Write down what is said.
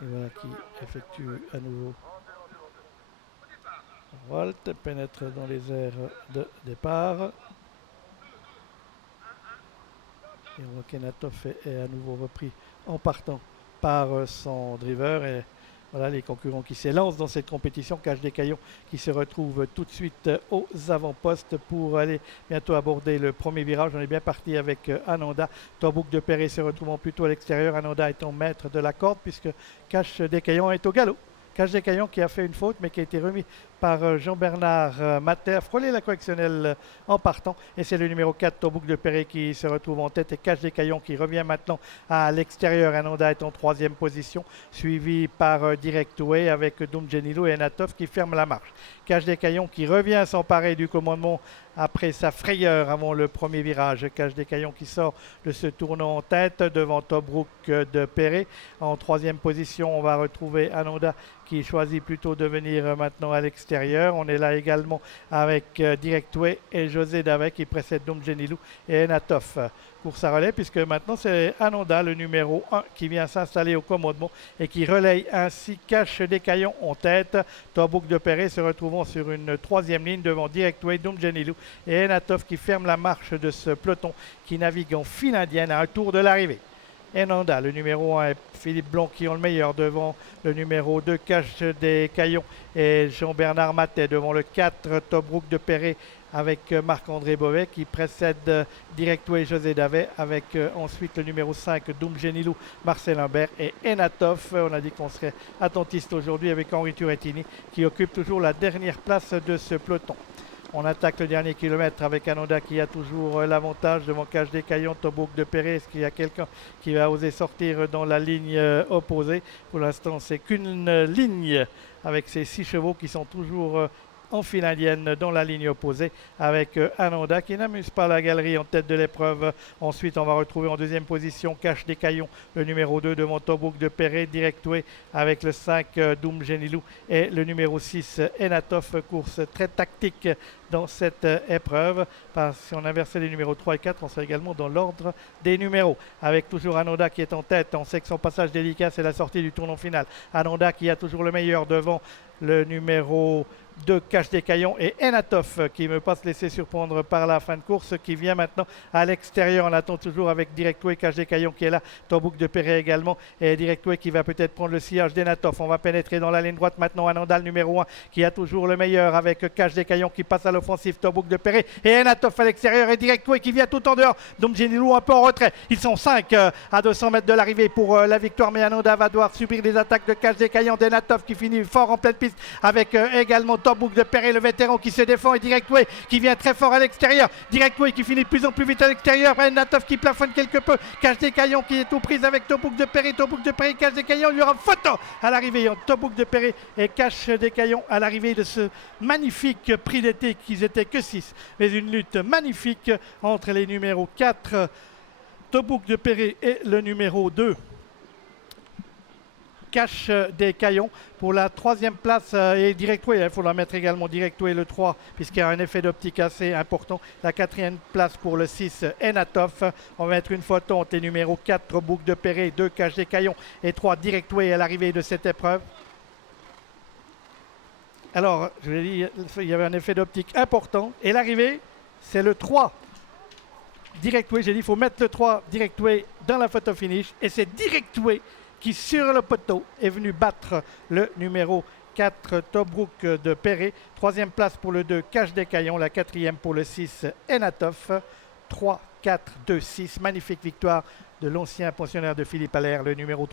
Et voilà qui effectue à nouveau Walt, pénètre dans les airs de départ. Et on voit qu'Enatov est à nouveau repris en partant par son driver. Et voilà les concurrents qui s'élancent dans cette compétition. Cache des Caillons qui se retrouve tout de suite aux avant-postes pour aller bientôt aborder le premier virage. On est bien parti avec Ananda. Torbouc de Perret se retrouvant plutôt à l'extérieur. Ananda étant maître de la corde puisque Cache des Caillons est au galop. Cache des Caillons qui a fait une faute mais qui a été remis par Jean-Bernard Matter, a frôlé la correctionnelle en partant. Et c'est le numéro 4, Torbouc de Perret, qui se retrouve en tête. Et Cache des Caillons qui revient maintenant à l'extérieur. Ananda est en troisième position, suivi par Direct Way avec Doum Genilo et Enatov qui ferme la marche. Cache des Caillons qui revient s'emparer du commandement après sa frayeur avant le premier virage. Cache des Caillons qui sort de ce tournant en tête devant Torbouc de Perret. En troisième position, on va retrouver Ananda qui choisit plutôt de venir maintenant à l'extérieur. On est là également avec Direct Way et José Davet qui précède Doum Genilou et Enatov. Course à relais puisque maintenant c'est Ananda, le numéro 1, qui vient s'installer au commandement et qui relaye ainsi Cache des Caillons en tête. Torbouc de Perret se retrouvant sur une troisième ligne devant Direct Way, Doum Genilou et Enatov qui ferme la marche de ce peloton qui navigue en file indienne à un tour de l'arrivée. Enanda, le numéro 1 et Philippe Blanc qui ont le meilleur devant le numéro 2 Cache des Caillons et Jean-Bernard Matet devant le 4 Torbouc de Perret avec Marc-André Beauvais qui précède Direct Way José Davet avec ensuite le numéro 5 Doum Genilou, Marcel Imbert et Enatov. On a dit qu'on serait attentiste aujourd'hui avec Henri Turettini qui occupe toujours la dernière place de ce peloton. On attaque le dernier kilomètre avec Ananda qui a toujours l'avantage devant Cache des Caillons, Torbouc de Perret. Est-ce qu'il y a quelqu'un qui va oser sortir dans la ligne opposée? Pour l'instant, c'est qu'une ligne avec ces 6 chevaux qui sont toujours en file indienne dans la ligne opposée avec Ananda qui n'amuse pas la galerie en tête de l'épreuve. Ensuite, on va retrouver en deuxième position Cache des Caillons, le numéro 2 devant Torbouc de Perret, Direct Way avec le 5 Doum Genilou et le numéro 6 Enatov. Course très tactique dans cette épreuve. Si on inversait les numéros 3 et 4, on serait également dans l'ordre des numéros. Avec toujours Ananda qui est en tête. On sait que son passage délicat, c'est la sortie du tournant final. Ananda qui a toujours le meilleur devant le numéro 2 Cache des Caillons et Enatov qui ne veut pas se laisser surprendre par la fin de course qui vient maintenant à l'extérieur. On attend toujours avec Direct Way, Cache des Caillons qui est là, Torbouc de Perret également et Direct Way qui va peut-être prendre le sillage d'Enatov. On va pénétrer dans la ligne droite maintenant. Ananda, le numéro 1 qui a toujours le meilleur avec Cache des Caillons qui passe à l'offensive, Torbouc de Perret et Enatov à l'extérieur et Direct Way qui vient tout en dehors. Doum Genilou un peu en retrait. Ils sont 5 à 200 mètres de l'arrivée pour la victoire, mais Ananda va devoir subir des attaques de Cache des Caillons d'Enatov qui finit fort en pleine piste avec également Torbouc de Perret, le vétéran qui se défend et Direct Way qui vient très fort à l'extérieur. Direct Way qui finit de plus en plus vite à l'extérieur. Enatov qui plafonne quelque peu. Cache des Caillons qui est aux prises avec Torbouc de Perret. Torbouc de Perret, Cache des Caillons. Il y aura photo à l'arrivée. Torbouc de Perret et Cache des Caillons à l'arrivée de ce magnifique prix d'été qu'ils étaient que 6. Mais une lutte magnifique entre les numéros 4 Torbouc de Perret et le numéro 2 Cache des Caillons pour la troisième place et Direct Way, il faudra mettre également Direct Way le 3 puisqu'il y a un effet d'optique assez important. La quatrième place pour le 6 Enatov. On va mettre une photo entre les numéros 4 Torbouc de Perret, 2 Cache des Caillons et 3 Direct Way à l'arrivée de cette épreuve. Alors, je l'ai dit, il y avait un effet d'optique important et l'arrivée, c'est le 3 Direct Way. J'ai dit, il faut mettre le 3 Direct Way dans la photo finish et c'est Direct Way qui sur le poteau est venu battre le numéro 4 Torbouc de Perret. Troisième place pour le 2 Cache des Caillons, la quatrième pour le 6 Enatov. 3, 4, 2, 6. Magnifique victoire de l'ancien pensionnaire de Philippe Allaire, le numéro 3.